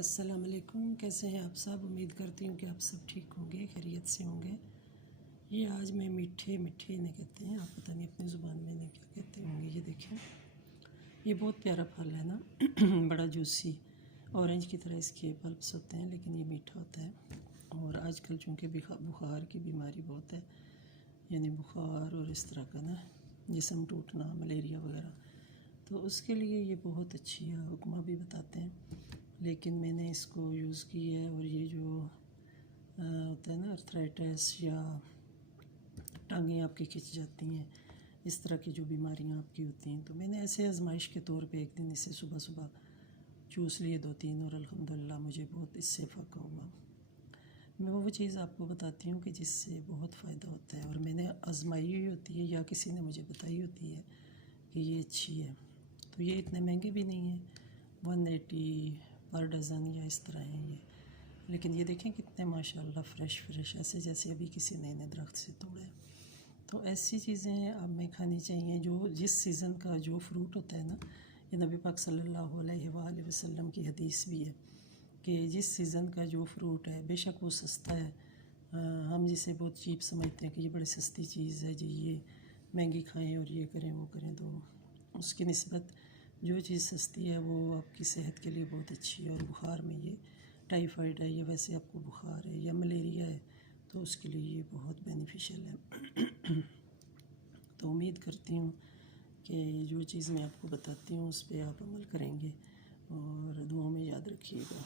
अस्सलाम वालेकुम। कैसे हैं आप सब? उम्मीद करती हूँ कि आप सब ठीक होंगे, खैरियत से होंगे। ये आज मैं मीठे इन्हें कहते हैं, आप पता नहीं अपनी ज़ुबान में इन्हें क्या कहते होंगे। ये देखें, ये बहुत प्यारा फल है ना बड़ा जूसी, ऑरेंज की तरह इसके पल्प्स होते हैं, लेकिन ये मीठा होता है। और आजकल चूँकि बुखार की बीमारी बहुत है, यानी बुखार और इस तरह का ना जिस्म टूटना, मलेरिया वगैरह, तो उसके लिए ये बहुत अच्छी है। हुक्मा भी बताते हैं, लेकिन मैंने इसको यूज़ की है। और ये जो होता है ना अर्थराइटिस या टांगें आपकी खिंच जाती हैं, इस तरह की जो बीमारियां आपकी होती हैं, तो मैंने ऐसे आजमाइश के तौर पे एक दिन इसे सुबह सुबह चूस लिए 2-3, और अल्हम्दुलिल्लाह मुझे बहुत इससे फ़ायदा हुआ। मैं वो चीज़ आपको बताती हूँ कि जिससे बहुत फ़ायदा होता है, और मैंने आजमाई हुई होती है या किसी ने मुझे बताई होती है कि ये अच्छी है। तो ये इतने महंगे भी नहीं है, 180 पर डज़न या इस तरह है ये। लेकिन ये देखें कितने माशाल्लाह फ़्रेश ऐसे जैसे अभी किसी नए नए दरख्त से तोड़े। तो ऐसी चीज़ें अब में खानी चाहिए जो जिस सीज़न का जो फ्रूट होता है ना, ये नबी पाक सल्लल्लाहु अलैहि वसल्लम की हदीस भी है कि जिस सीज़न का जो फ्रूट है, बेशक वो सस्ता है, हम जिसे बहुत चीप समझते हैं कि ये बड़ी सस्ती चीज़ है जी, ये महंगी खाएं और ये करें वो करें, तो उसकी निस्बत जो चीज़ सस्ती है वो आपकी सेहत के लिए बहुत अच्छी है। और बुखार में ये टाइफाइड है या वैसे आपको बुखार है या मलेरिया है, तो उसके लिए ये बहुत बेनिफिशियल है। तो उम्मीद करती हूँ कि जो चीज़ मैं आपको बताती हूँ उस पर आप अमल करेंगे, और दुआओं में याद रखिएगा।